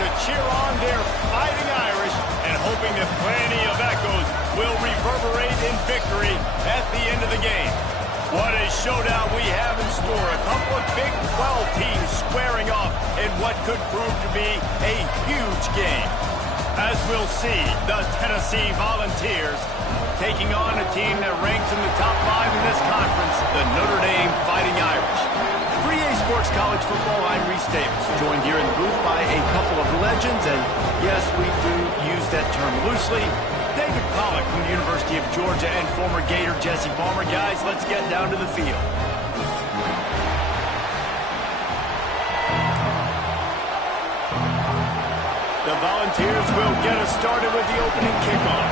to cheer on their Fighting Irish and hoping that plenty of echoes will reverberate in victory at the end of the game. What a showdown we have in store. A couple of Big 12 teams squaring off in what could prove to be a huge game. As we'll see, the Tennessee Volunteers taking on a team that ranks in the top 5 in this conference, the Notre Dame Fighting Irish. For EA Sports College Football, I'm Reese Davis, joined here in the booth by a couple of legends, and yes, we do use that term loosely. David Pollack from the University of Georgia and former Gator Jesse Palmer. Guys, let's get down to the field. The Volunteers will get us started with the opening kickoff.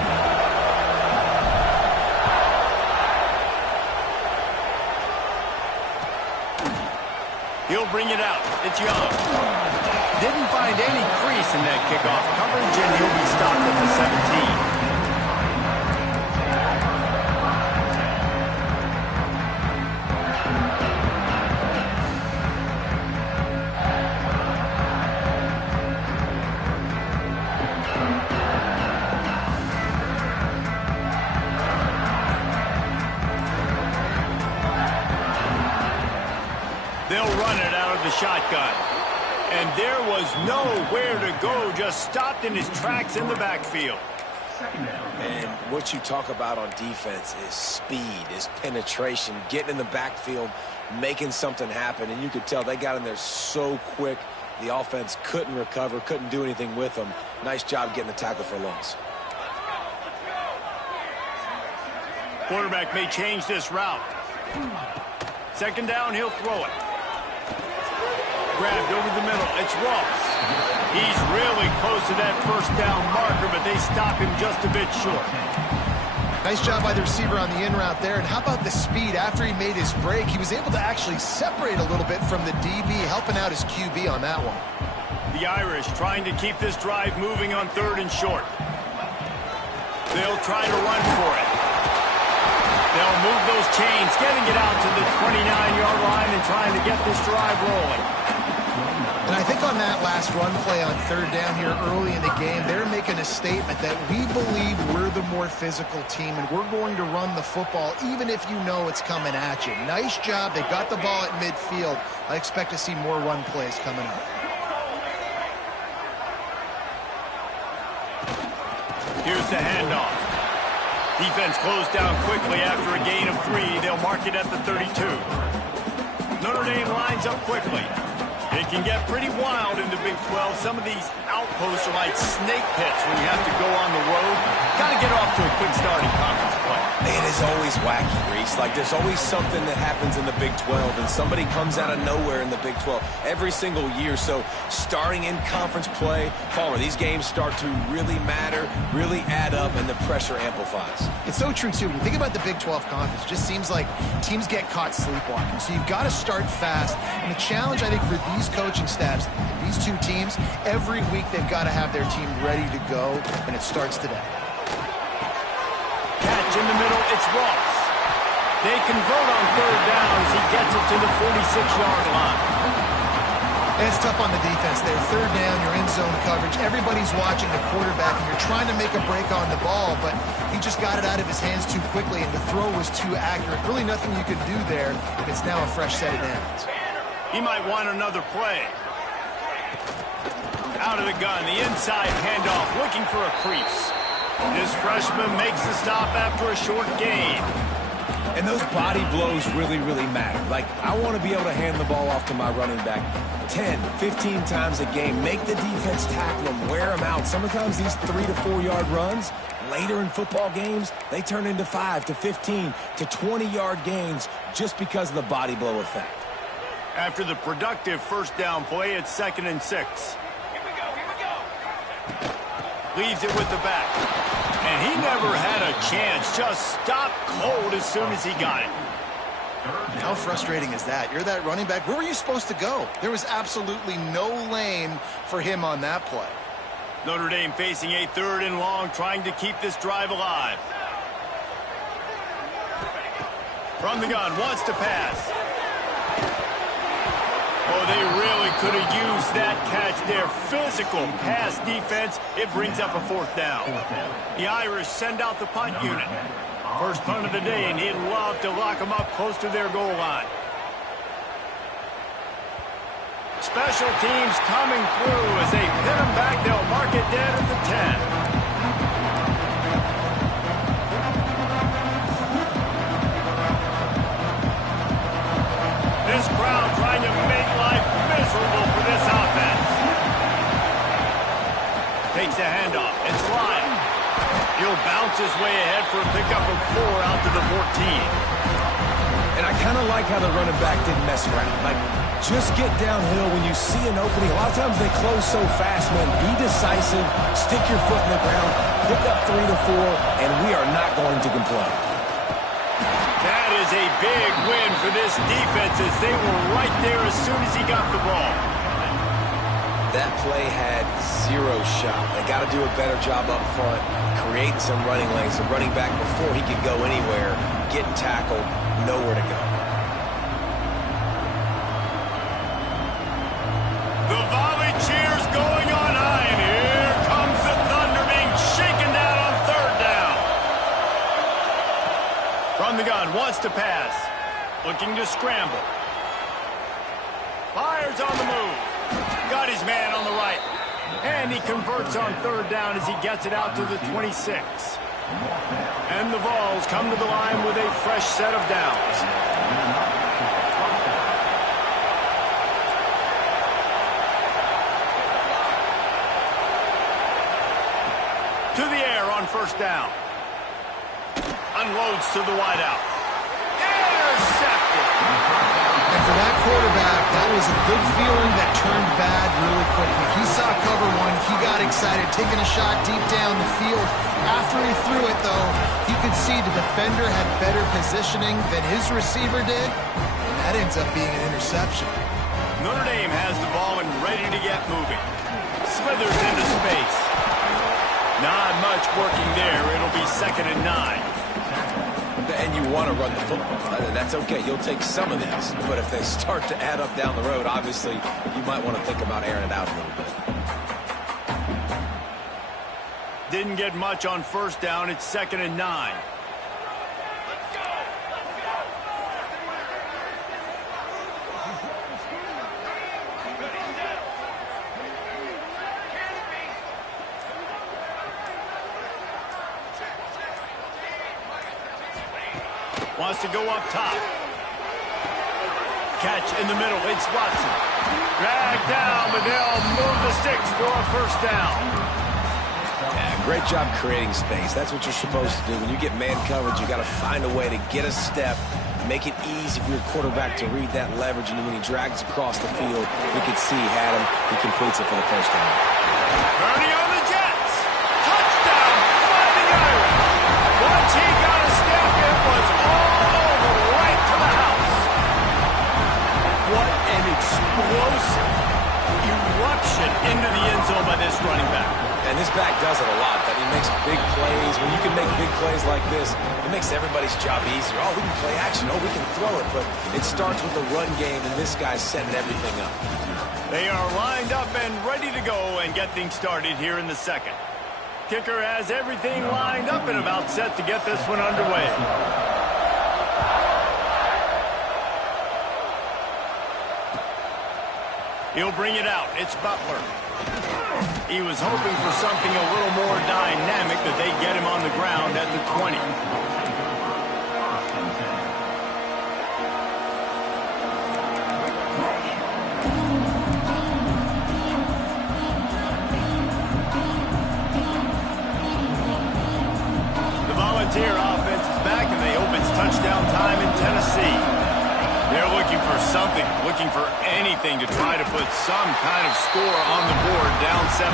He'll bring it out. It's Young. Didn't find any crease in that kickoff coverage, and he'll be stopped at the 17. They'll run it out of the shotgun. And there was nowhere to go, just stopped in his tracks in the backfield. And what you talk about on defense is speed, is penetration, getting in the backfield, making something happen. And you could tell they got in there so quick, the offense couldn't recover, couldn't do anything with them. Nice job getting the tackle for a loss. Quarterback may change this route. Second down, he'll throw it. Grabbed over the middle. It's Ross. He's really close to that first down marker, but they stop him just a bit short. Nice job by the receiver on the in route there. And how about the speed after he made his break? He was able to actually separate a little bit from the DB, helping out his QB on that one. The Irish trying to keep this drive moving on 3rd and short. They'll try to run for it. They'll move those chains, getting it out to the 29-yard line and trying to get this drive rolling. And I think on that last run play on 3rd down here early in the game, they're making a statement that we believe we're the more physical team and we're going to run the football even if you know it's coming at you. Nice job. They got the ball at midfield. I expect to see more run plays coming up. Here's the handoff. Defense closed down quickly after a gain of 3. They'll mark it at the 32. Notre Dame lines up quickly. It can get pretty wild in the Big 12. Some of these outposts are like snake pits when you have to go on the road. Got to get off to a quick start in conference play. It is always wacky, Reese. Like, there's always something that happens in the Big 12, and somebody comes out of nowhere in the Big 12 every single year. So, starting in conference play, Palmer, these games start to really matter, really add up, and the pressure amplifies. It's so true, too. When you think about the Big 12 conference, it just seems like teams get caught sleepwalking. So, you've got to start fast. And the challenge, I think, for these coaching staffs, these two teams, every week they've got to have their team ready to go, and it starts today. Catch in the middle, it's Ross. They convert on 3rd down as he gets it to the 46-yard line. And it's tough on the defense there. 3rd down, you're in zone coverage. Everybody's watching the quarterback, and you're trying to make a break on the ball, but he just got it out of his hands too quickly, and the throw was too accurate. Really nothing you can do there. It's now a fresh set of downs. He might want another play. Out of the gun, the inside handoff, looking for a crease. This freshman makes the stop after a short gain. And those body blows really, really matter. Like, I want to be able to hand the ball off to my running back 10, 15 times a game. Make the defense tackle them, wear them out. Sometimes these 3 to 4 yard runs, later in football games, they turn into 5 to 15 to 20-yard gains just because of the body blow effect. After the productive first down play, it's 2nd and 6. Here we go. Leaves it with the back. And he never had a chance. Just stopped cold as soon as he got it. How frustrating is that? You're that running back. Where were you supposed to go? There was absolutely no lane for him on that play. Notre Dame facing a 3rd and long, trying to keep this drive alive. From the gun, wants to pass. Oh, they really could have used that catch there. Physical pass defense. It brings up a 4th down. The Irish send out the punt unit. First punt of the day, and he'd love to lock them up close to their goal line. Special teams coming through as they pin them back. They'll mark it dead at the 10. This crowd trying to make life miserable for this offense. Takes the handoff. It's Lyle. He'll bounce his way ahead for a pickup of 4 out to the 14. And I kind of like how the running back didn't mess around. Like, just get downhill when you see an opening. A lot of times they close so fast, man. Be decisive. Stick your foot in the ground. Pick up 3 to 4, and we are not going to complain. That is a big win for this defense as they were right there as soon as he got the ball. That play had 0 shot. They got to do a better job up front, creating some running lanes. The running back, before he could go anywhere, getting tackled, nowhere to go. The volley cheers going on high, and here comes the Thunder being shaken down on 3rd down. From the gun, wants to pass. Looking to scramble. Fires on the move. Got his man on the right. And he converts on 3rd down as he gets it out to the 26. And the Vols come to the line with a fresh set of downs. To the air on 1st down. Unloads to the wideout. Intercepted. And for that quarterback, that was a good feeling that turned bad really quickly. He saw cover 1. He got excited, taking a shot deep down the field. After he threw it, though, he could see the defender had better positioning than his receiver did. And that ends up being an interception. Notre Dame has the ball and ready to get moving. Slithers into space. Not much working there. It'll be 2nd and 9. And you want to run the football. That's okay. You'll take some of these. But if they start to add up down the road, obviously, you might want to think about airing it out a little bit. Didn't get much on 1st down. It's 2nd and 9. Wants to go up top. Catch in the middle. It's Watson. Dragged down, but they'll move the sticks for a 1st down. Yeah, great job creating space. That's what you're supposed to do. When you get man coverage, you got to find a way to get a step, make it easy for your quarterback to read that leverage, and when he drags across the field, you can see he had him. He completes it for the 1st down. Purdy on the Jets. Touchdown, Fighting Irish. Once he got a step, it was all over, right to the house. What an explosive eruption into the end zone by this running back. And this back does it a lot. That he makes big plays. When you can make big plays like this, it makes everybody's job easier. Oh, we can play action. Oh, we can throw it. But it starts with the run game, and this guy's setting everything up. They are lined up and ready to go and get things started here in the 2nd. Kicker has everything lined up and about set to get this one underway. He'll bring it out. It's Butler. He was hoping for something a little more dynamic, but they get him on the ground at the 20. The Volunteer offense is back, and they hope it's touchdown time in Tennessee. They're looking for something, looking for anything to try to put some kind of score on the board, down 7-0.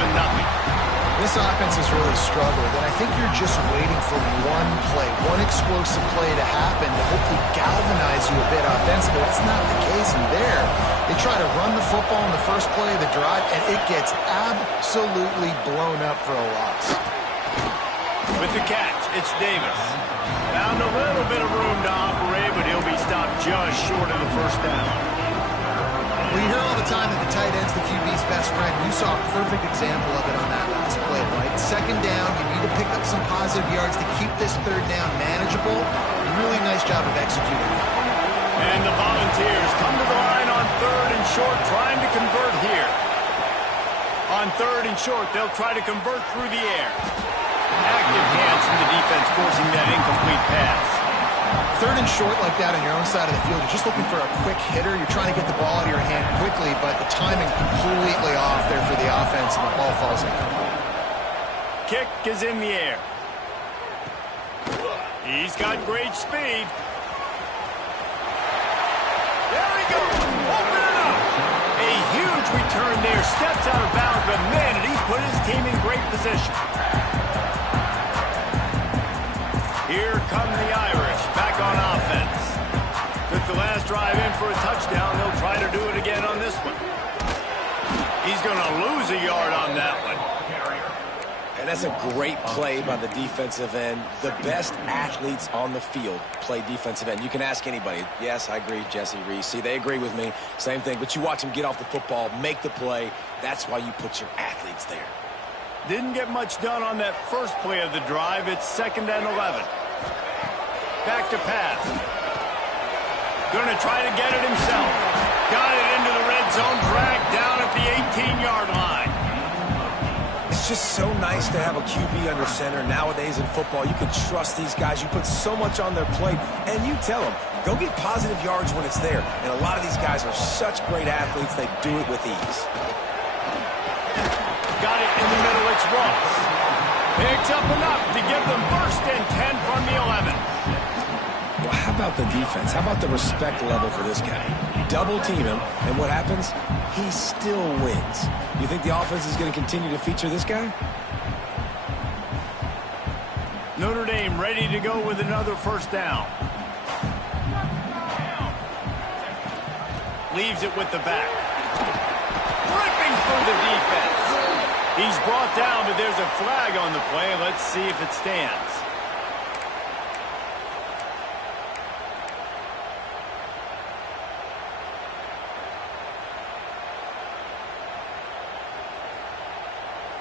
This offense has really struggled, and I think you're just waiting for one play, one explosive play to happen to hopefully galvanize you a bit offensively. That's not the case in there. They try to run the football in the first play of the drive, and it gets absolutely blown up for a loss. With the catch, it's Davis. Found a little bit of room to operate, but he'll be stopped just short of the 1st down. Well, you hear all the time that the tight end's the QB's best friend. You saw a perfect example of it on that last play, right? Second down, you need to pick up some positive yards to keep this third down manageable. Really nice job of executing that. And the Volunteers come to the line on 3rd and short, trying to convert here. On 3rd and short, they'll try to convert through the air. Active hands from the defense forcing that incomplete pass. 3rd and short like that on your own side of the field, you're just looking for a quick hitter. You're trying to get the ball out of your hand quickly, but the timing completely off there for the offense, and the ball falls incomplete. Kick is in the air. He's got great speed. There he goes. Open it up. A huge return there. Steps out of bounds, but man, he's put his team in great position. Here come the Irish, back on offense. Took the last drive in for a touchdown. They'll try to do it again on this one. He's going to lose a yard on that one. And that's a great play by the defensive end. The best athletes on the field play defensive end. You can ask anybody. Yes, I agree, Jesse Reese. See, they agree with me. Same thing. But you watch them get off the football, make the play. That's why you put your athletes there. Didn't get much done on that first play of the drive. It's 2nd and 11. Back to pass. Going to try to get it himself. Got it into the red zone, dragged down at the 18-yard line. It's just so nice to have a QB under center. Nowadays in football, you can trust these guys. You put so much on their plate, and you tell them, go get positive yards when it's there. And a lot of these guys are such great athletes, they do it with ease. Got it in the middle, it's Ross. Picks up enough to give them 1st and 10 from the 11. Well, how about the defense? How about the respect level for this guy? Double team him, and what happens? He still wins. You think the offense is going to continue to feature this guy? Notre Dame ready to go with another 1st down. Leaves it with the back. Ripping through the defense. He's brought down, but there's a flag on the play. Let's see if it stands.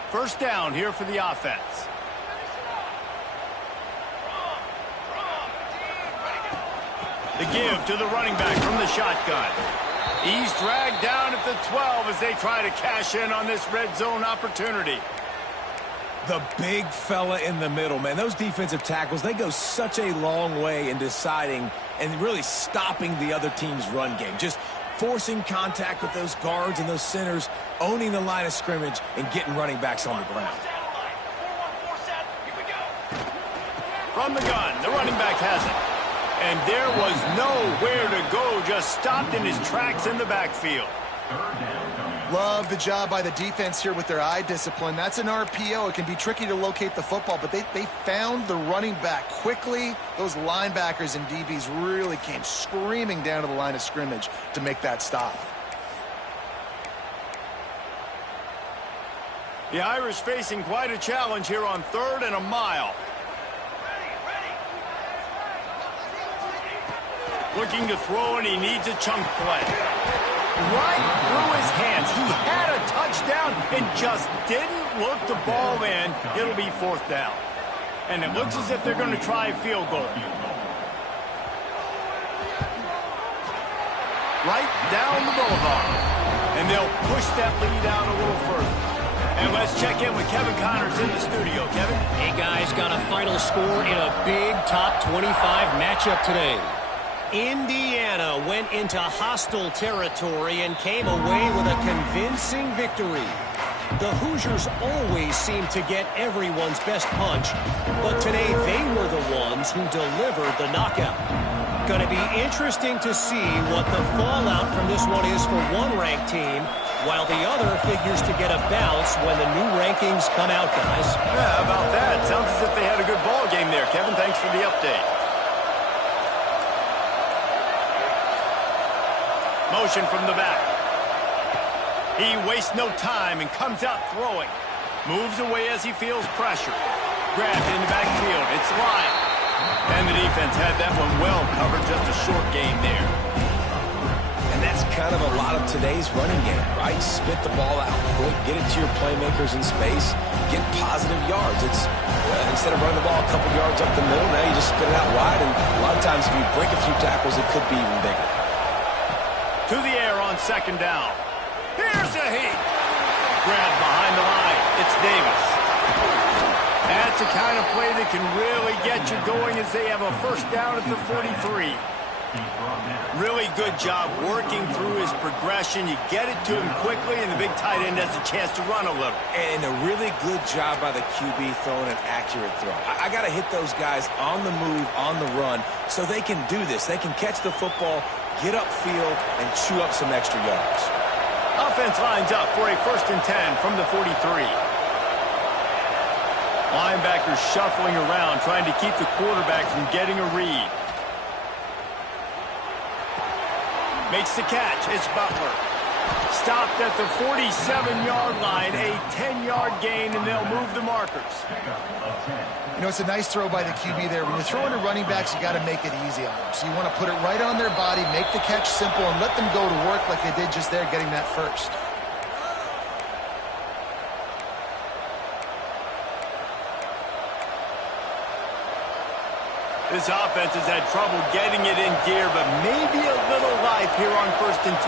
First down here for the offense. The give to the running back from the shotgun. He's dragged down at the 12 as they try to cash in on this red zone opportunity. The big fella in the middle, man. Those defensive tackles, they go such a long way in deciding and really stopping the other team's run game. Just forcing contact with those guards and those centers, owning the line of scrimmage, and getting running backs on the ground. From the gun, the running back has it. And there was nowhere to go, just stopped in his tracks in the backfield. Love the job by the defense here with their eye discipline. That's an RPO. It can be tricky to locate the football, but they found the running back quickly. Those linebackers and DBs really came screaming down to the line of scrimmage to make that stop. The Irish facing quite a challenge here on 3rd and a mile. Looking to throw, and he needs a chunk play. Right through his hands. He had a touchdown and just didn't look the ball in. It'll be 4th down. And it looks as if they're going to try a field goal. Right down the boulevard. And they'll push that lead out a little further. And let's check in with Kevin Connors in the studio. Kevin? Hey, guys, got a final score in a big top 25 matchup today. Indiana went into hostile territory and came away with a convincing victory. The Hoosiers always seem to get everyone's best punch, but today they were the ones who delivered the knockout. Going to be interesting to see what the fallout from this one is for one ranked team, while the other figures to get a bounce when the new rankings come out, guys. Yeah, how about that? Sounds as if they had a good ball game there. Kevin, thanks for the update. Motion from the back. He wastes no time and comes out throwing. Moves away as he feels pressure. Grabbed in the backfield. It's Lyle. And the defense had that one well covered. Just a short game there. And that's kind of a lot of today's running game, right? Spit the ball out quick, get it to your playmakers in space, get positive yards. It's instead of running the ball a couple yards up the middle, now you just spit it out wide, and a lot of times if you break a few tackles, it could be even bigger. To the air on second down. Here's a heat. Grab behind the line. It's Davis. That's the kind of play that can really get you going as they have a first down at the 43. Really good job working through his progression. You get it to him quickly, and the big tight end has a chance to run a little. And a really good job by the QB throwing an accurate throw. I got to hit those guys on the move, on the run, so they can do this. They can catch the football, get upfield, and chew up some extra yards. Offense lines up for a 1st and 10 from the 43. Linebackers shuffling around, trying to keep the quarterback from getting a read. Makes the catch. It's Butler. Stopped at the 47-yard line, a 10-yard gain, and they'll move the markers. You know, it's a nice throw by the QB there. When you're throwing to running backs, you got to make it easy on them. So you want to put it right on their body, make the catch simple, and let them go to work like they did just there, getting that first. This offense has had trouble getting it in gear, but maybe a little life here on 1st and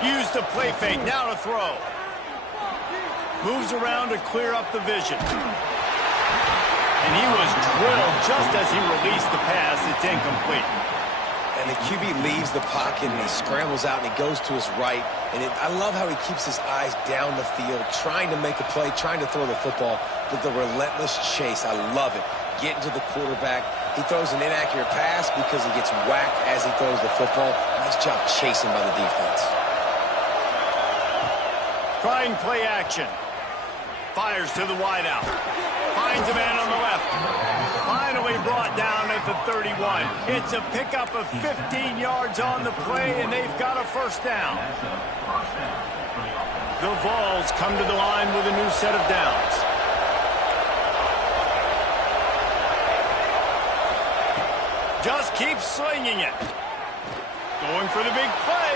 10. Use the play fake, now to throw. Moves around to clear up the vision. And he was drilled just as he released the pass. It's incomplete. And the QB leaves the pocket, and he scrambles out, and he goes to his right. And I love how he keeps his eyes down the field, trying to make a play, trying to throw the football, but the relentless chase, I love it. Getting to the quarterback. He throws an inaccurate pass because he gets whacked as he throws the football. Nice job chasing by the defense. Trying play action. Fires to the wideout. Finds a man on the left. Finally brought down at the 31. It's a pickup of 15 yards on the play, and they've got a first down. The Vols come to the line with a new set of downs. Just keep slinging it. Going for the big play.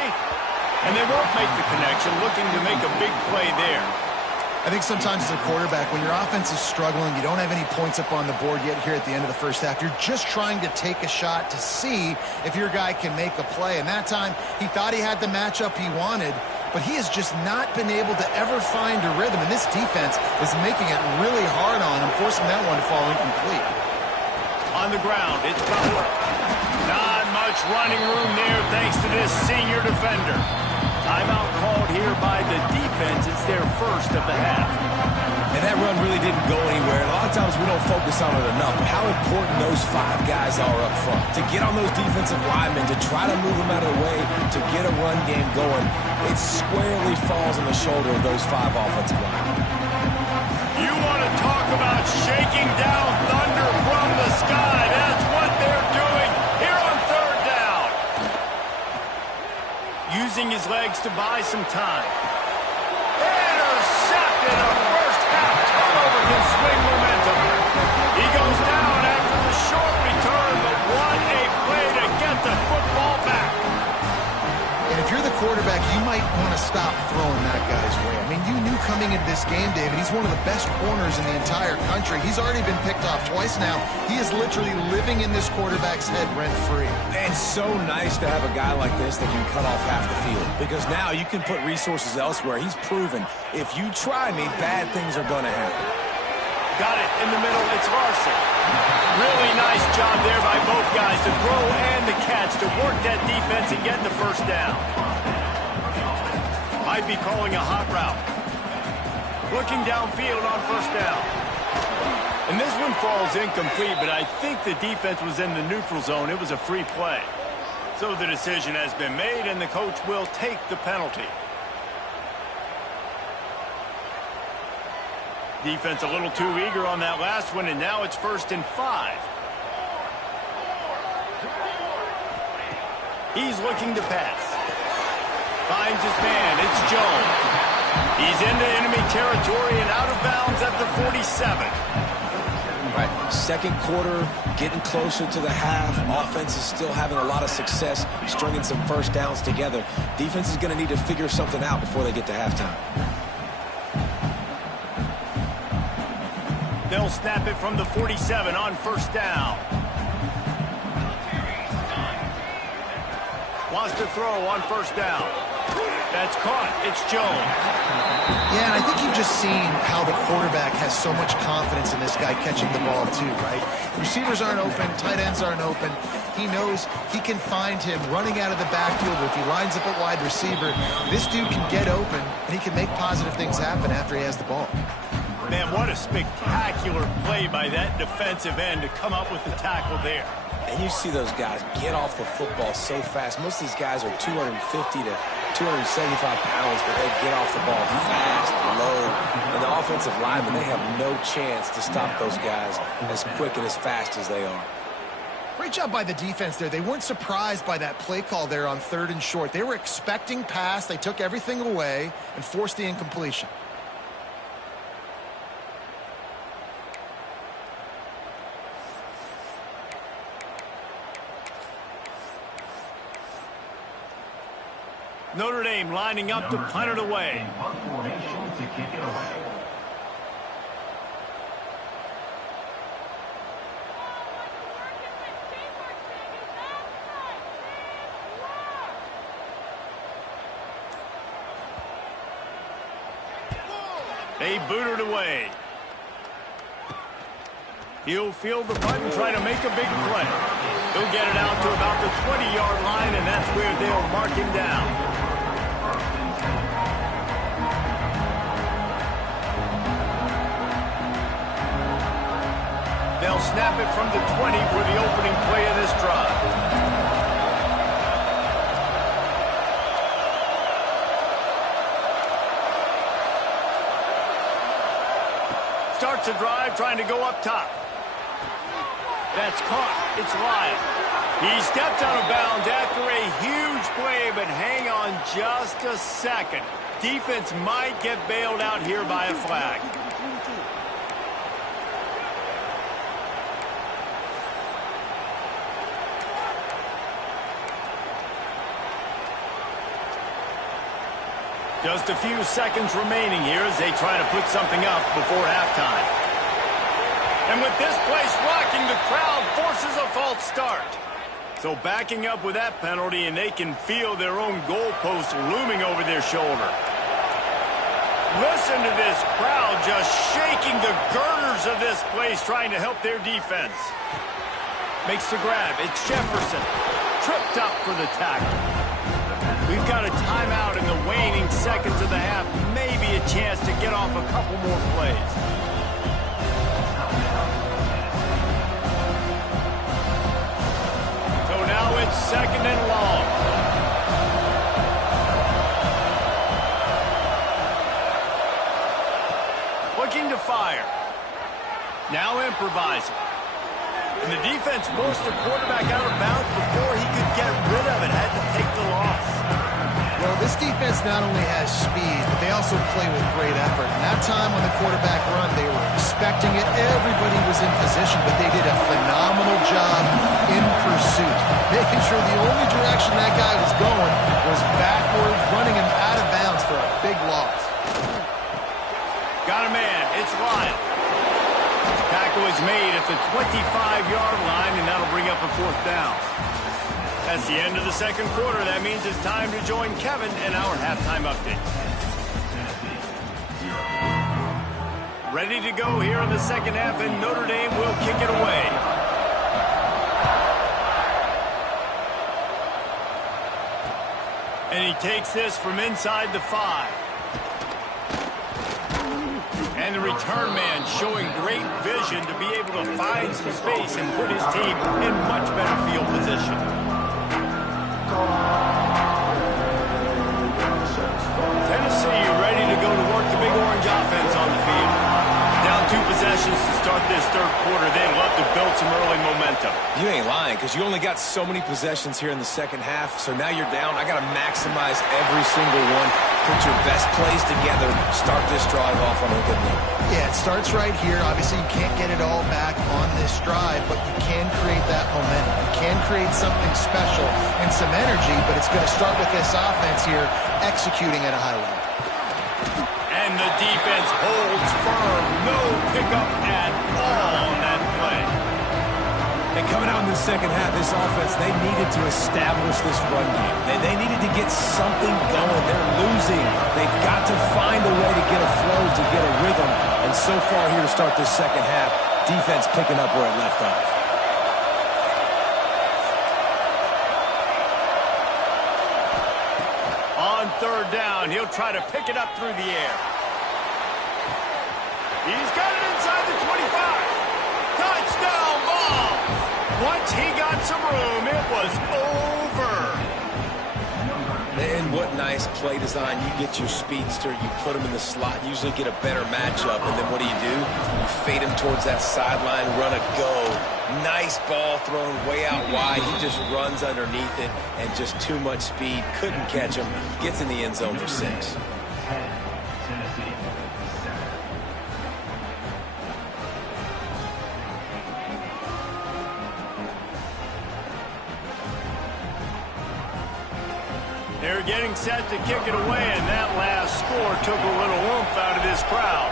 And they won't make the connection, looking to make a big play there. I think sometimes as a quarterback, when your offense is struggling, you don't have any points up on the board yet here at the end of the first half. You're just trying to take a shot to see if your guy can make a play. And that time, he thought he had the matchup he wanted, but he has just not been able to ever find a rhythm. And this defense is making it really hard on him, forcing that one to fall incomplete. On the ground, it's Butler. Not much running room there thanks to this senior defender. Timeout called here by the defense. It's their first of the half. And that run really didn't go anywhere. A lot of times we don't focus on it enough. How important those 5 guys are up front. To get on those defensive linemen, to try to move them out of the way, to get a run game going, it squarely falls on the shoulder of those 5 offensive linemen. You want to talk about shaking down thunder from the sky. That's what they're doing here on 3rd down. Using his legs to buy some time. Intercepted. A first half turnover can swing momentum. He goes down after the short return, but what a play to get the football back. And if you're the quarterback, you might want to stop throwing that guy's way. I mean, you knew coming into this game, David, he's one of the best corners in the entire country. He's already been picked off twice now. He is literally living in this quarterback's head rent-free. And so nice to have a guy like this that can cut off half the field, because now you can put resources elsewhere. He's proven if you try me, bad things are going to happen. Got it in the middle. It's Larson. Really nice job there by both guys to throw and the catch to work that defense and get the first down. Might be calling a hot route. Looking downfield on first down. And this one falls incomplete, but I think the defense was in the neutral zone. It was a free play. So the decision has been made, and the coach will take the penalty. Defense a little too eager on that last one, and now it's 1st and 5. He's looking to pass. Finds his man. It's Jones. He's into enemy territory and out of bounds at the 47. Right, second quarter, getting closer to the half. Offense is still having a lot of success, stringing some first downs together. Defense is going to need to figure something out before they get to halftime. They'll snap it from the 47 on first down. Wants to throw on first down. That's caught. It's Jones. Yeah, and I think you've just seen how the quarterback has so much confidence in this guy catching the ball too, right? Receivers aren't open, tight ends aren't open. He knows he can find him running out of the backfield. If he lines up at wide receiver, this dude can get open, and he can make positive things happen after he has the ball. Man, what a spectacular play by that defensive end to come up with the tackle there. And you see those guys get off the football so fast. Most of these guys are 250 to 275 pounds, but they get off the ball fast, low. And the offensive linemen, they have no chance to stop those guys as quick and as fast as they are. Great job by the defense there. They weren't surprised by that play call there on 3rd and short. They were expecting pass. They took everything away and forced the incompletion. Notre Dame lining up to punt it away. They boot it away. He'll field the punt and try to make a big play. He'll get it out to about the 20-yard line, and that's where they'll mark him down. They'll snap it from the 20 for the opening play of this drive. Starts the drive trying to go up top. That's caught. It's Lyle. He stepped out of bounds after a huge play, but hang on just a second. Defense might get bailed out here by a flag. Just a few seconds remaining here as they try to put something up before halftime. And with this place rocking, the crowd forces a false start. So backing up with that penalty, and they can feel their own goalpost looming over their shoulder. Listen to this crowd just shaking the girders of this place, trying to help their defense. Makes the grab. It's Jefferson. Tripped up for the tackle. We've got a timeout in the waning seconds of the half. Maybe a chance to get off a couple more plays. So now it's 2nd and long. Looking to fire. Now improvising. And the defense forced the quarterback out of bounds before he could get rid of it. Had to take the loss. Well, this defense not only has speed, but they also play with great effort. And that time on the quarterback run, they were expecting it. Everybody was in position, but they did a phenomenal job in pursuit, making sure the only direction that guy was going was backward, running him out of bounds for a big loss. Got a man. It's Lyle. Tackle is made at the 25-yard line, and that'll bring up a 4th down. That's the end of the 2nd quarter. That means it's time to join Kevin in our halftime update. Ready to go here in the 2nd half, and Notre Dame will kick it away. And he takes this from inside the 5. And the return man showing great vision to be able to find some space and put his team in much better field position. Tennessee ready to go to work the Big Orange offense on the field. Down 2 possessions to start this 3rd quarter. They love to build some early momentum. You ain't lying, because you only got so many possessions here in the second half, so now you're down. I got to maximize every single one. Put your best plays together. Start this drive off on a good note. Yeah, it starts right here. Obviously, you can't get it all back on this drive, but you can create that momentum. You can create something special and some energy, but it's going to start with this offense here executing at a high level. And the defense holds firm. No pickup at all on that play. And coming out in the second half, this offense, they needed to establish this run game. They needed to get something going. They're losing. They've got to find a way to get a flow, to get a rhythm. And so far here to start this second half, defense picking up where it left off. On third down, he'll try to pick it up through the air. He's got it inside the 25. Touchdown ball. Once he got some room, it was over. And what nice play design. You get your speedster, you put him in the slot, usually get a better matchup, and then what do? You fade him towards that sideline, run a go. Nice ball thrown way out wide. He just runs underneath it, and just too much speed. Couldn't catch him. Gets in the end zone for 6. They're getting set to kick it away, and that last score took a little oomph out of this crowd.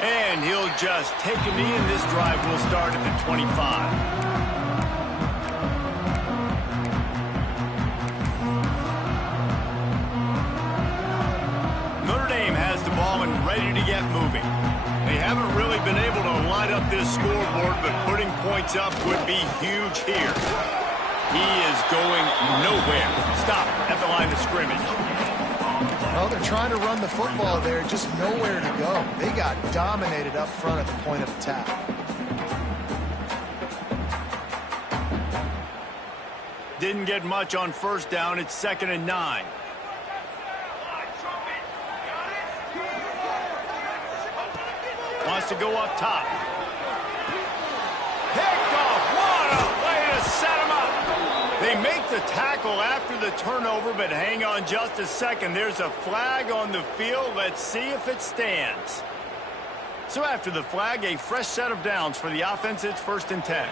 And he'll just take a knee, and this drive will start at the 25. Notre Dame has the ball and ready to get moving. They haven't really been able to light up this scoreboard, but putting points up would be huge here. He is going nowhere. Stop at the line of scrimmage. Well, they're trying to run the football there, just nowhere to go. They got dominated up front at the point of attack. Didn't get much on first down. It's 2nd and 9. Wants to go up top. Picked off. What a way to set him up. They make the tackle after the turnover, but hang on just a second. There's a flag on the field. Let's see if it stands. So after the flag, a fresh set of downs for the offense. It's 1st and 10.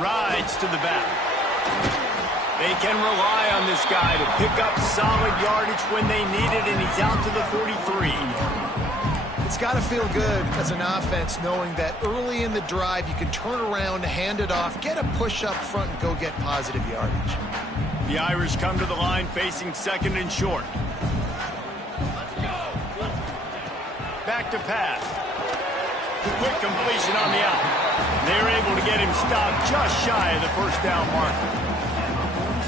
Rides to the back. They can rely on this guy to pick up solid yardage when they need it, and he's out to the 43. It's got to feel good as an offense knowing that early in the drive you can turn around, hand it off, get a push up front, and go get positive yardage. The Irish come to the line facing 2nd and short. Back to pass. Quick completion on the out. They're able to get him stopped just shy of the first down marker.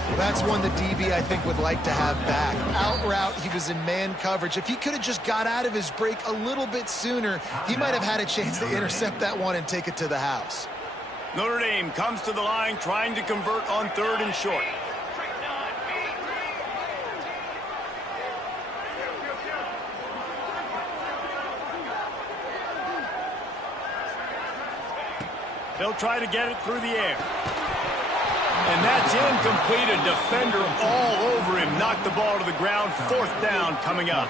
Well, that's one the DB, I think, would like to have back. Out route, he was in man coverage. If he could have just got out of his break a little bit sooner, he might have had a chance to intercept that one and take it to the house. Notre Dame comes to the line trying to convert on 3rd and short. They'll try to get it through the air. And that's incomplete. A defender all over him. Knocked the ball to the ground. 4th down coming up.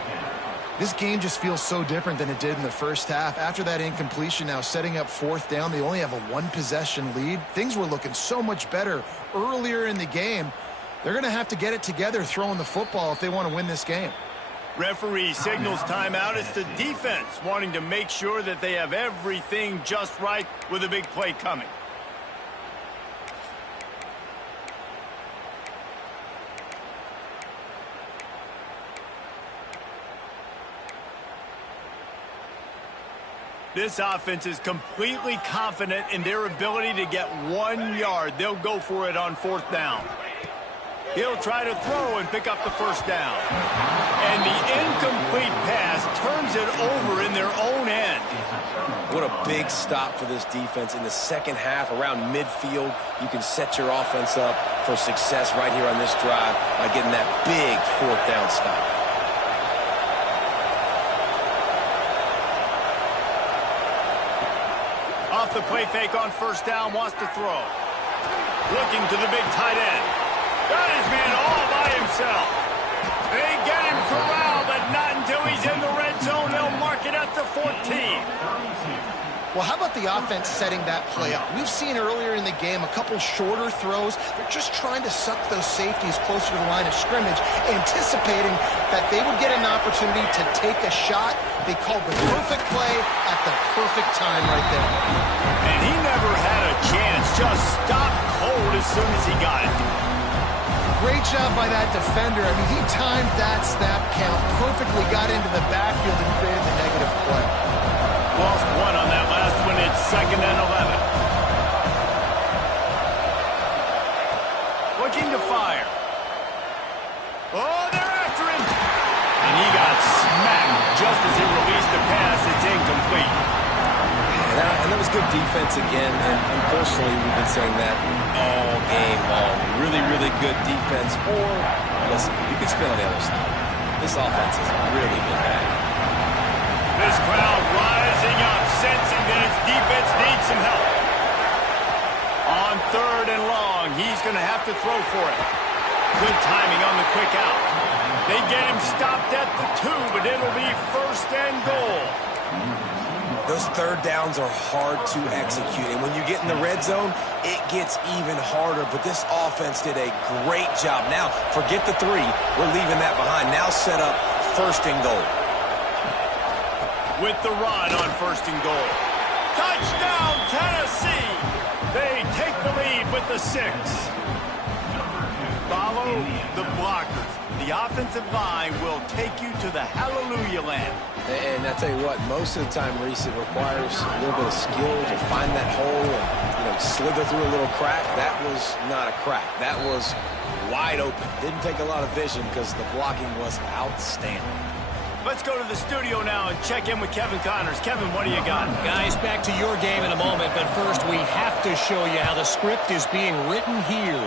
This game just feels so different than it did in the first half. After that incompletion, now setting up 4th down, they only have a 1-possession lead. Things were looking so much better earlier in the game. They're going to have to get it together throwing the football if they want to win this game. Referee signals timeout. It's the defense wanting to make sure that they have everything just right with a big play coming. This offense is completely confident in their ability to get 1 yard. They'll go for it on 4th down. He'll try to throw and pick up the 1st down. And the incomplete pass turns it over in their own end. What a big stop for this defense in the second half. Around midfield, you can set your offense up for success right here on this drive by getting that big 4th down stop. off the play fake on first down, wants to throw. Looking to the big tight end. Got his man all by himself. They get him corralled, but not until he's in the red zone. They'll mark it at the 14. Well, how about the offense setting that play up? We've seen earlier in the game a couple shorter throws. They're just trying to suck those safeties closer to the line of scrimmage, anticipating that they would get an opportunity to take a shot. They called the perfect play at the perfect time right there. And he never had a chance. Just stopped cold as soon as he got it. Great job by that defender. I mean, he timed that snap count perfectly, got into the backfield and created the negative play. Lost one on that last one. It's 2nd and 11. Looking to fire. Oh, they're after him. And he got smacked just as he released the pass. It's incomplete. And that was good defense again. And unfortunately, we've been saying that all game long. Really, really good defense. Or, listen, you can spin on the other side. This offense has really been bad. This crowd rising up, sensing that its defense needs some help. On 3rd and long, he's going to have to throw for it. Good timing on the quick out. They get him stopped at the 2, but it'll be 1st and goal. Those 3rd downs are hard to execute. And when you get in the red zone, it gets even harder. But this offense did a great job. Now, forget the 3. We're leaving that behind. Now set up 1st and goal. With the run on 1st and goal. Touchdown, Tennessee! They take the lead with the 6. Follow the blockers. The offensive line will take you to the hallelujah land. And I tell you what, most of the time, Reese, it requires a little bit of skill to find that hole and, slither through a little crack. That was not a crack. That was wide open. Didn't take a lot of vision because the blocking was outstanding. Let's go to the studio now and check in with Kevin Connors. Kevin, what do you got? Guys, back to your game in a moment, but first we have to show you how the script is being written here.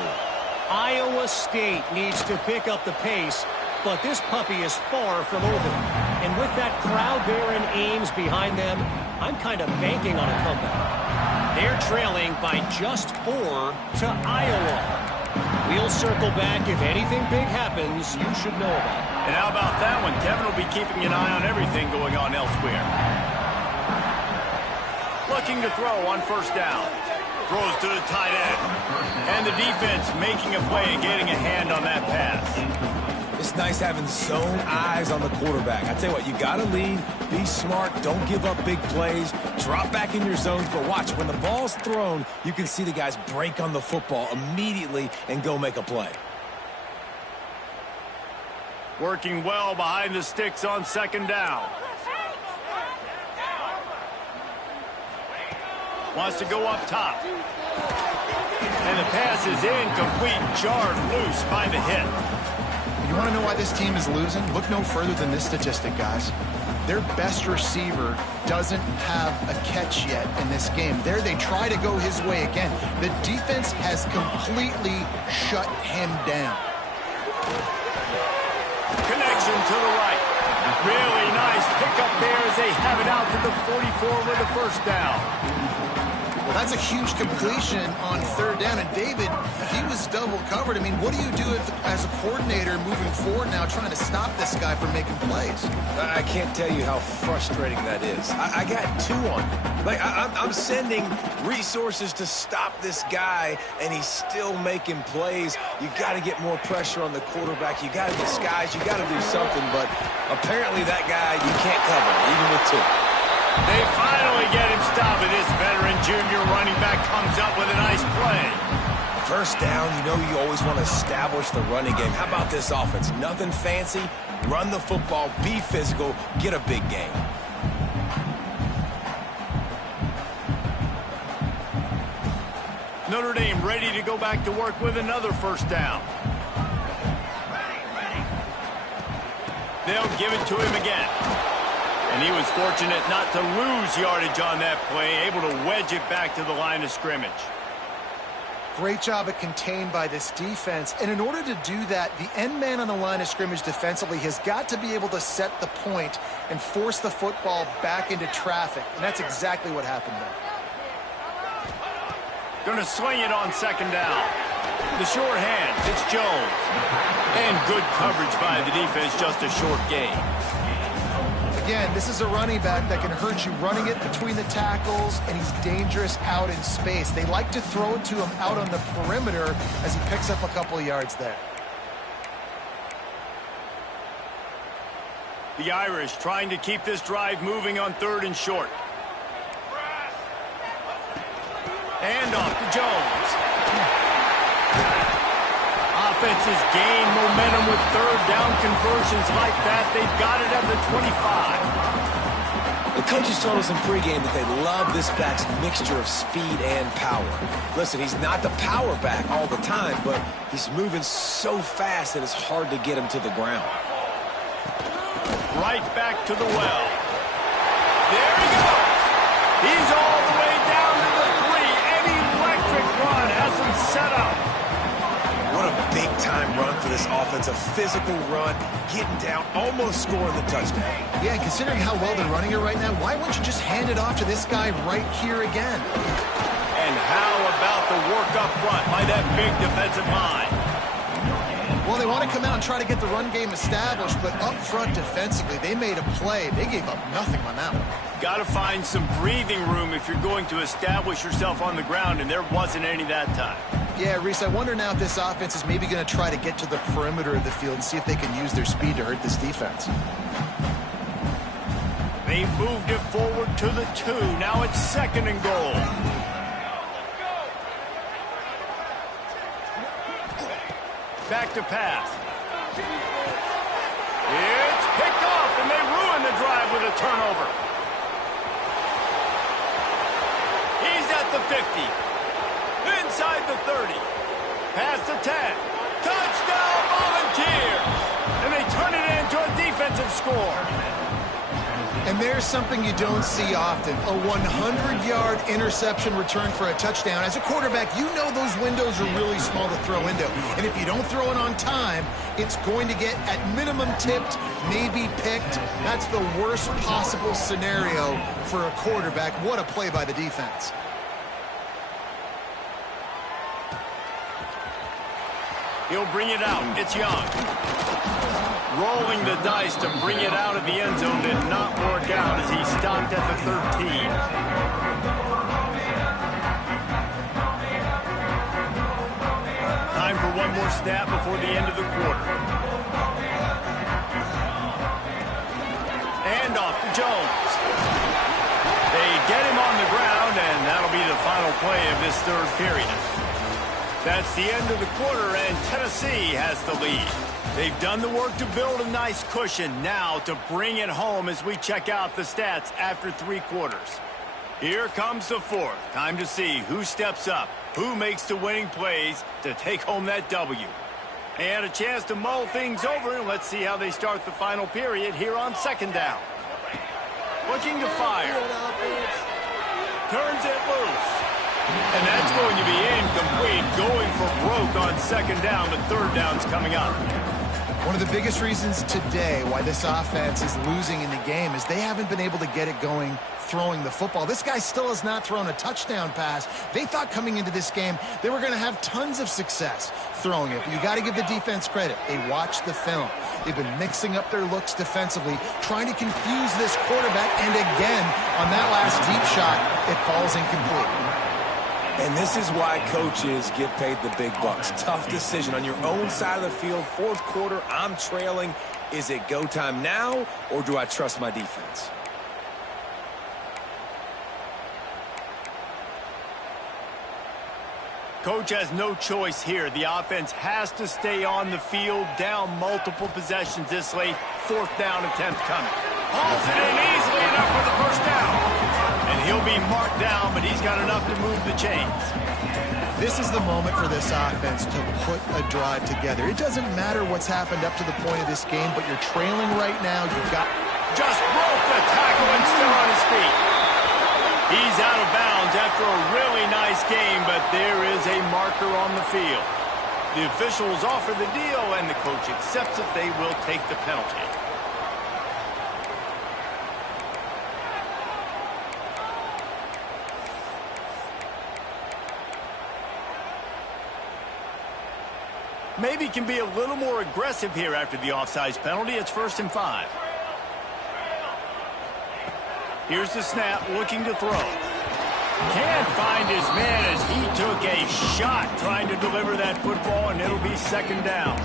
Iowa State needs to pick up the pace, but this puppy is far from over. And with that crowd there in Ames behind them, I'm kind of banking on a comeback. They're trailing by just 4 to Iowa. We'll circle back. If anything big happens, you should know about it. And how about that one? Kevin will be keeping an eye on everything going on elsewhere. Looking to throw on 1st down. Throws to the tight end. And the defense making a play and getting a hand on that pass. It's nice having zone eyes on the quarterback. I tell you what, you got to lead, be smart, don't give up big plays, drop back in your zones, but watch, when the ball's thrown, you can see the guys break on the football immediately and go make a play. Working well behind the sticks on 2nd down. Wants to go up top. And the pass is incomplete, jarred loose by the hit. You want to know why this team is losing? Look no further than this statistic, guys. Their best receiver doesn't have a catch yet in this game. There they try to go his way again. The defense has completely shut him down. Connection to the right. Really nice pickup there as they have it out to the 44 with the 1st down. Well, that's a huge completion on 3rd down. And David, he was double covered. I mean, what do you do as a coordinator moving forward now trying to stop this guy from making plays? I can't tell you how frustrating that is. I got 2 on him. Like, I'm sending resources to stop this guy, and he's still making plays. You got to get more pressure on the quarterback. You got to disguise. You got to do something. But apparently that guy, you can't cover, even with 2. They finally get him stopped, and this veteran junior running back comes up with a nice play. 1st down, you always want to establish the running game. How about this offense? Nothing fancy. Run the football, be physical, get a big game. Notre Dame ready to go back to work with another 1st down. They'll give it to him again. And he was fortunate not to lose yardage on that play, able to wedge it back to the line of scrimmage. Great job at contained by this defense. And in order to do that, the end man on the line of scrimmage defensively has got to be able to set the point and force the football back into traffic. And that's exactly what happened there. Going to sling it on second down. The short hand, it's Jones. And good coverage by the defense, just a short gain. Again, this is a running back that can hurt you running it between the tackles, and he's dangerous out in space. They like to throw it to him out on the perimeter as he picks up a couple of yards there. The Irish trying to keep this drive moving on 3rd and short. And off to Jones. Offenses gain momentum with 3rd down conversions like that. They've got it at the 25. The coaches told us in pregame that they love this back's mixture of speed and power. Listen, he's not the power back all the time, but he's moving so fast that it's hard to get him to the ground. Right back to the well. There he goes. He's all the way down to the 3. An electric run has him set up. What a big-time run for this offense. A physical run, getting down, almost scoring the touchdown. Yeah, and considering how well they're running it right now, why wouldn't you just hand it off to this guy right here again? And how about the work up front by that big defensive line? Well, they want to come out and try to get the run game established, but up front defensively, they made a play. They gave up nothing on that one. Got to find some breathing room if you're going to establish yourself on the ground, and there wasn't any that time. Yeah, Reese, I wonder now if this offense is maybe going to try to get to the perimeter of the field and see if they can use their speed to hurt this defense. They moved it forward to the 2. Now it's 2nd and goal. Back to pass. It's picked off, and they ruin the drive with a turnover. He's at the 50. Inside the 30. Past the 10. Touchdown Volunteers! And they turn it into a defensive score. And there's something you don't see often, a 100-yard interception return for a touchdown. As a quarterback, you know those windows are really small to throw into. And if you don't throw it on time, it's going to get, at minimum, tipped, maybe picked. That's the worst possible scenario for a quarterback. What a play by the defense. He'll bring it out. It's Young. Rolling the dice to bring it out of the end zone did not work out as he stopped at the 13. Time for one more snap before the end of the quarter. And off to Jones. They get him on the ground, and that'll be the final play of this 3rd period. That's the end of the quarter, and Tennessee has the lead. They've done the work to build a nice cushion. Now to bring it home as we check out the stats after 3 quarters. Here comes the 4th. Time to see who steps up, who makes the winning plays to take home that W. And a chance to mull things over, and let's see how they start the final period here on 2nd down. Looking to fire. Turns it loose. And that's going to be incomplete, going for broke on 2nd down, but 3rd down's coming up. One of the biggest reasons today why this offense is losing in the game is they haven't been able to get it going throwing the football. This guy still has not thrown a touchdown pass. They thought coming into this game they were going to have tons of success throwing it. But you got to give the defense credit. They watched the film. They've been mixing up their looks defensively, trying to confuse this quarterback. And again, on that last deep shot, it falls incomplete. And this is why coaches get paid the big bucks. Tough decision on your own side of the field. 4th quarter, I'm trailing. Is it go time now, or do I trust my defense? Coach has no choice here. The offense has to stay on the field, down multiple possessions this late. 4th down attempt coming. Hauls it in easily enough for the 1st down. And he'll be marked down, but he's got enough to move the chains. This is the moment for this offense to put a drive together. It doesn't matter what's happened up to the point of this game, but you're trailing right now. You've got... Just broke the tackle and still on his feet. He's out of bounds after a really nice game, but there is a marker on the field. The officials offer the deal, and the coach accepts it. They will take the penalty. Maybe can be a little more aggressive here after the offsides penalty. It's 1st and 5. Here's the snap, looking to throw. Can't find his man as he took a shot trying to deliver that football, and it'll be 2nd down.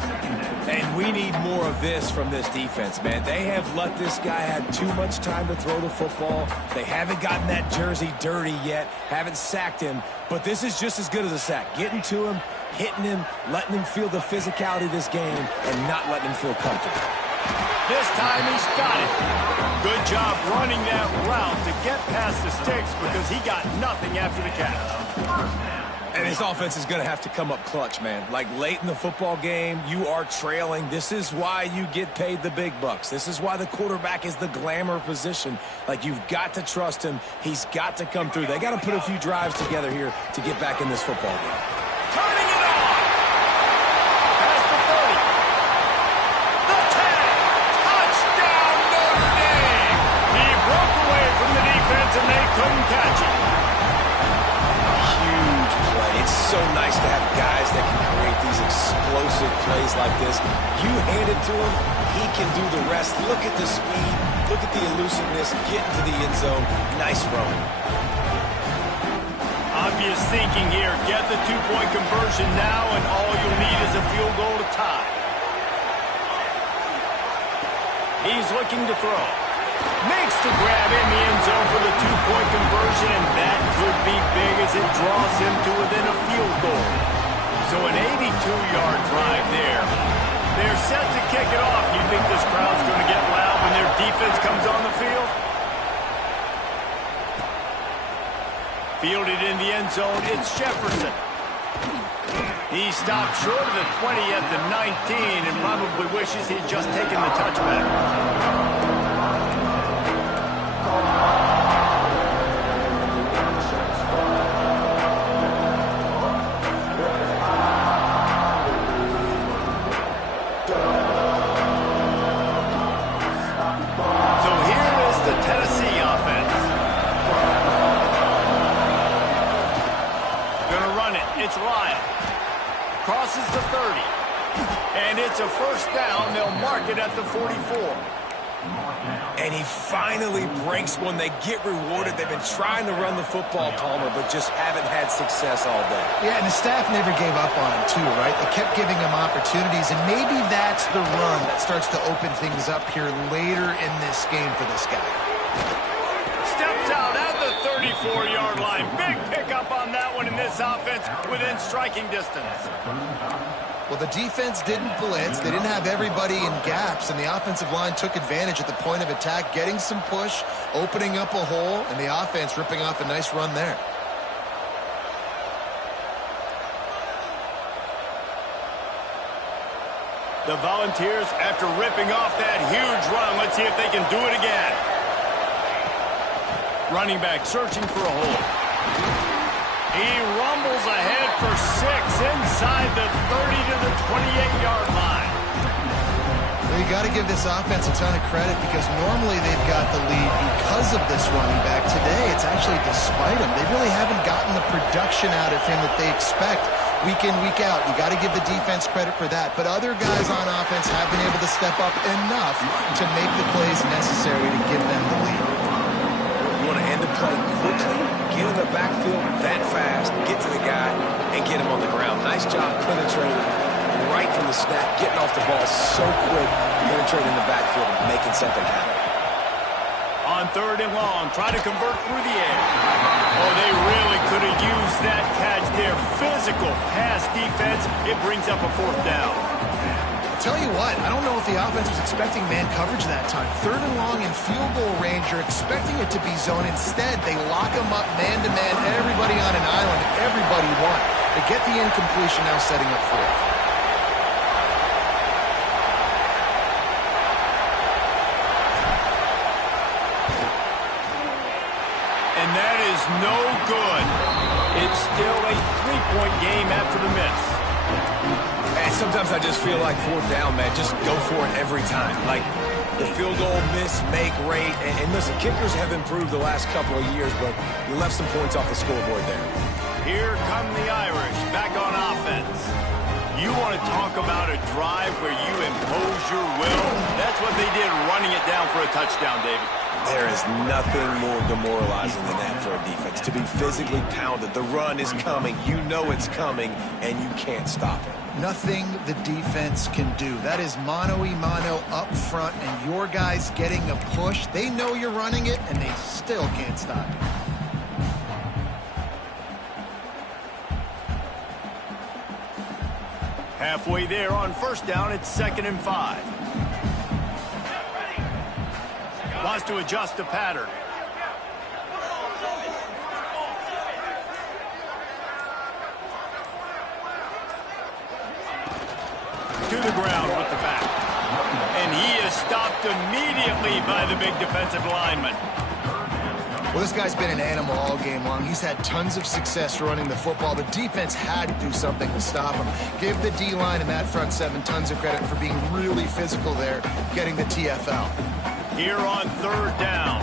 And we need more of this from this defense, man. They have let this guy have too much time to throw the football. They haven't gotten that jersey dirty yet, haven't sacked him. But this is just as good as a sack. Getting to him, hitting him, letting him feel the physicality of this game, and not letting him feel comfortable. This time he's got it. Good job running that route to get past the sticks because he got nothing after the catch. And his offense is going to have to come up clutch, man. Like late in the football game, you are trailing. This is why you get paid the big bucks. This is why the quarterback is the glamour position. Like, you've got to trust him. He's got to come through. They got to put a few drives together here to get back in this football game. Turning it on. Past the 30. The 10. Touchdown, Notre Dame. He broke away from the defense, and they couldn't catch him. It's so nice to have guys that can create these explosive plays like this. You hand it to him, he can do the rest. Look at the speed, look at the elusiveness, get into the end zone. Nice run. Obvious thinking here. Get the 2-point conversion now, and all you'll need is a field goal to tie. He's looking to throw. Makes the grab in the end zone for the 2-point conversion, and that could be big as it draws him to within a field goal. So an 82-yard drive there. They're set to kick it off. You think this crowd's going to get loud when their defense comes on the field? Fielded in the end zone, it's Jefferson. He stopped short of the 20 at the 19 and probably wishes he'd just taken the touchback. It's Lyle. Crosses the 30. And it's a 1st down. They'll mark it at the 44. And he finally breaks one. They get rewarded. They've been trying to run the football, Palmer, but just haven't had success all day. Yeah, and the staff never gave up on him, too, right? They kept giving him opportunities, and maybe that's the run that starts to open things up here later in this game for this guy. Steps out at the 34-yard line. Big pickup on that one in this offense within striking distance. Well, the defense didn't blitz. They didn't have everybody in gaps, and the offensive line took advantage at the point of attack, getting some push, opening up a hole, and the offense ripping off a nice run there. The Volunteers, after ripping off that huge run, let's see if they can do it again. Running back searching for a hole. He rumbles ahead for 6 inside the 30 to the 28-yard line. Well, you got to give this offense a ton of credit because normally they've got the lead because of this running back. Today, it's actually despite him. They really haven't gotten the production out of him that they expect week in, week out. You got to give the defense credit for that. But other guys on offense have been able to step up enough to make the plays necessary to give them the lead. You want to end the play quickly, get in the backfield that fast, get to the guy, and get him on the ground. Nice job penetrating right from the snap, getting off the ball so quick, penetrating the backfield, making something happen. On 3rd and long, try to convert through the air. Oh, they really could have used that catch there. Physical pass defense. It brings up a 4th down. Tell you what, I don't know if the offense was expecting man coverage that time. 3rd and long in field goal range, you're expecting it to be zone. Instead, they lock them up man-to-man, everybody on an island, everybody won. They get the incompletion, now setting up 4th. And that is no good. It's still a 3-point game after the miss. And sometimes I just feel like 4th down, man. Just go for it every time. Like the field goal miss, make rate. And listen, kickers have improved the last couple of years, but you left some points off the scoreboard there. Here come the Irish back on offense. You want to talk about a drive where you impose your will? That's what they did, running it down for a touchdown, David. There is nothing more demoralizing than that for a defense. To be physically pounded, the run is coming, you know it's coming, and you can't stop it. Nothing the defense can do. That is mano-a-mano up front, and your guys getting a push. They know you're running it, and they still can't stop it. Halfway there on first down, it's 2nd and 5. Wants to adjust the pattern. To the ground with the back. And he is stopped immediately by the big defensive lineman. Well, this guy's been an animal all game long. He's had tons of success running the football. The defense had to do something to stop him. Give the D-line and that front seven tons of credit for being really physical there, getting the TFL. Here on 3rd down.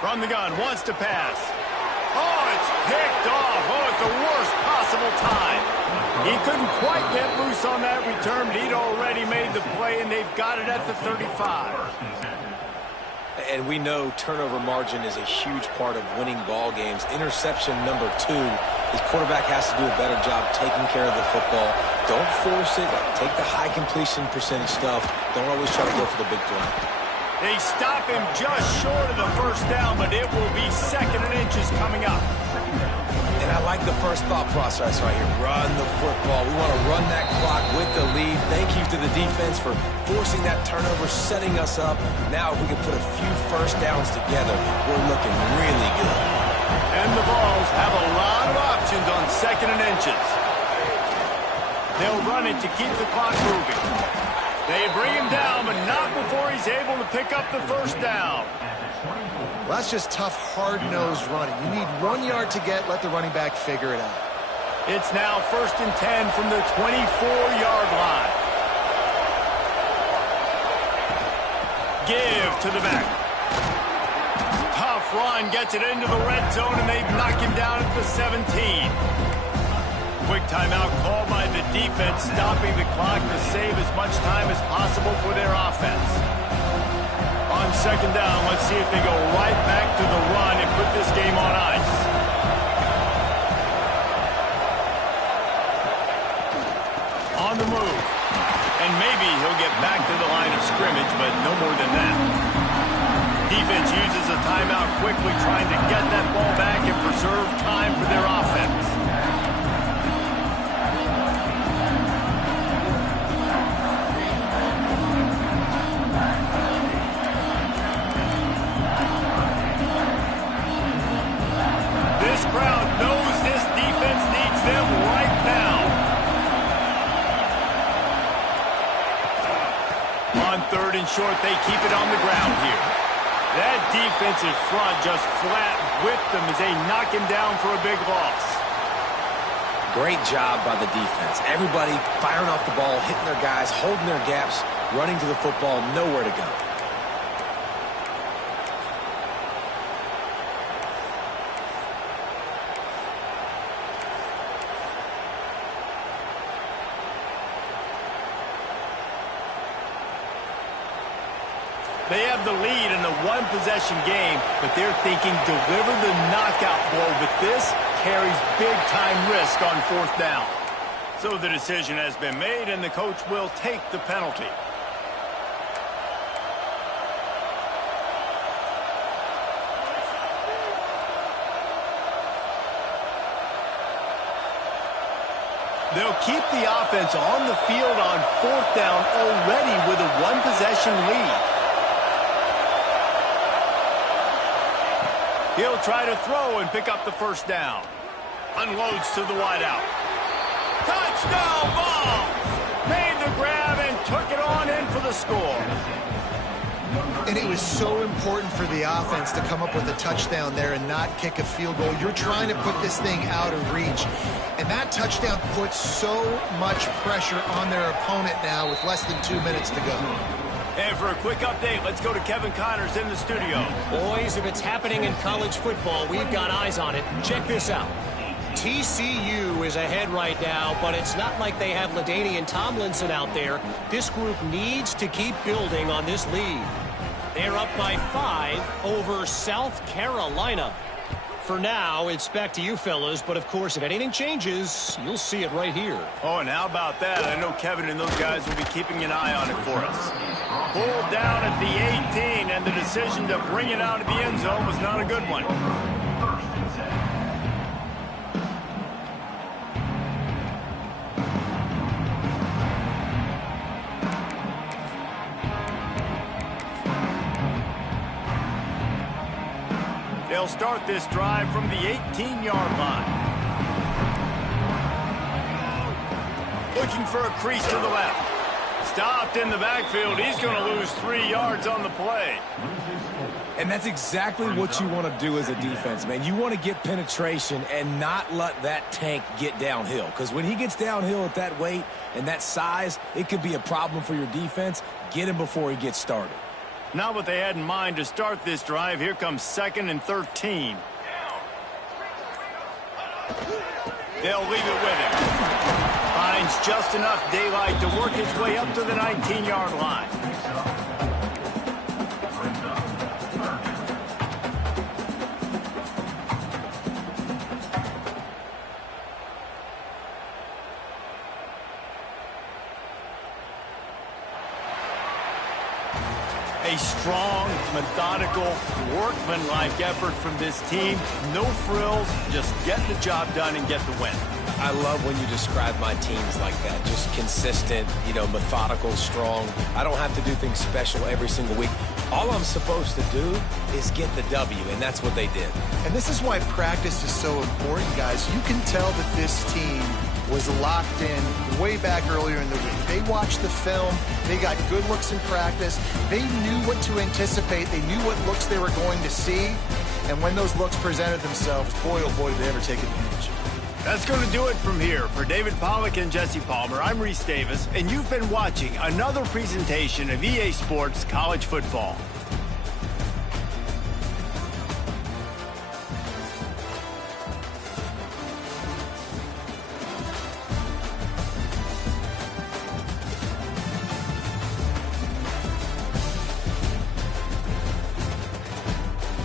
From the gun, wants to pass. Oh, it's picked off. Oh, at the worst possible time. He couldn't quite get loose on that return, but he'd already made the play, and they've got it at the 35. And we know turnover margin is a huge part of winning ball games. Interception number 2, his quarterback has to do a better job taking care of the football. Don't force it. Take the high completion percentage stuff. Don't always try to go for the big play. They stop him just short of the first down, but it will be 2nd and inches coming up. And I like the first thought process right here. Run the football. We want to run that clock with the lead. Thank you to the defense for forcing that turnover, setting us up. Now if we can put a few first downs together, we're looking really good. And the Vols have a lot of options on 2nd and inches. They'll run it to keep the clock moving. They bring him down, but not before he's able to pick up the first down. Well, that's just tough, hard-nosed running. You need 1 yard to get, let the running back figure it out. It's now 1st and 10 from the 24-yard line. Give to the back. Tough run, gets it into the red zone, and they knock him down at the 17. Quick timeout called by the defense, stopping the clock to save as much time as possible for their offense. On 2nd down, let's see if they go right back to the run and put this game on ice. On the move. And maybe he'll get back to the line of scrimmage, but no more than that. Defense uses a timeout quickly, trying to get that ball back and preserve time for their offense. Crowd knows this defense needs them right now. On 3rd and short, they keep it on the ground here. That defensive front just flat whipped them as they knock him down for a big loss. Great job by the defense. Everybody firing off the ball, hitting their guys, holding their gaps, running to the football, nowhere to go. They have the lead in a one-possession game, but they're thinking deliver the knockout blow, but this carries big-time risk on 4th down. So the decision has been made, and the coach will take the penalty. They'll keep the offense on the field on 4th down already with a one-possession lead. He'll try to throw and pick up the first down. Unloads to the wideout. Touchdown ball! Made the grab and took it on in for the score. And it was so important for the offense to come up with a touchdown there and not kick a field goal. You're trying to put this thing out of reach. And that touchdown puts so much pressure on their opponent now with less than 2 minutes to go. And for a quick update, let's go to Kevin Connors in the studio. Boys, if it's happening in college football, we've got eyes on it. Check this out. TCU is ahead right now, but it's not like they have LaDainian Tomlinson out there. This group needs to keep building on this lead. They're up by 5 over South Carolina. For now, it's back to you fellas, but of course, if anything changes, you'll see it right here. Oh, and how about that? I know Kevin and those guys will be keeping an eye on it for us. Pulled down at the 18, and the decision to bring it out of the end zone was not a good one. They'll start this drive from the 18-yard line. Looking for a crease to the left. Stopped in the backfield. He's going to lose 3 yards on the play. And that's exactly what you want to do as a defense, man. You want to get penetration and not let that tank get downhill. Because when he gets downhill at that weight and that size, it could be a problem for your defense. Get him before he gets started. Not what they had in mind to start this drive. Here comes 2nd and 13. They'll leave it with him. Finds just enough daylight to work his way up to the 19-yard line. A strong, methodical, workmanlike effort from this team. No frills, just get the job done and get the win. I love when you describe my teams like that. Just consistent, methodical, strong. I don't have to do things special every single week. All I'm supposed to do is get the W, and that's what they did. And this is why practice is so important, guys. You can tell that this team was locked in way back earlier in the week. They watched the film. They got good looks in practice. They knew what to anticipate. They knew what looks they were going to see. And when those looks presented themselves, boy, oh boy, did they ever take advantage. That's going to do it from here. For David Pollack and Jesse Palmer, I'm Reese Davis, and you've been watching another presentation of EA Sports College Football.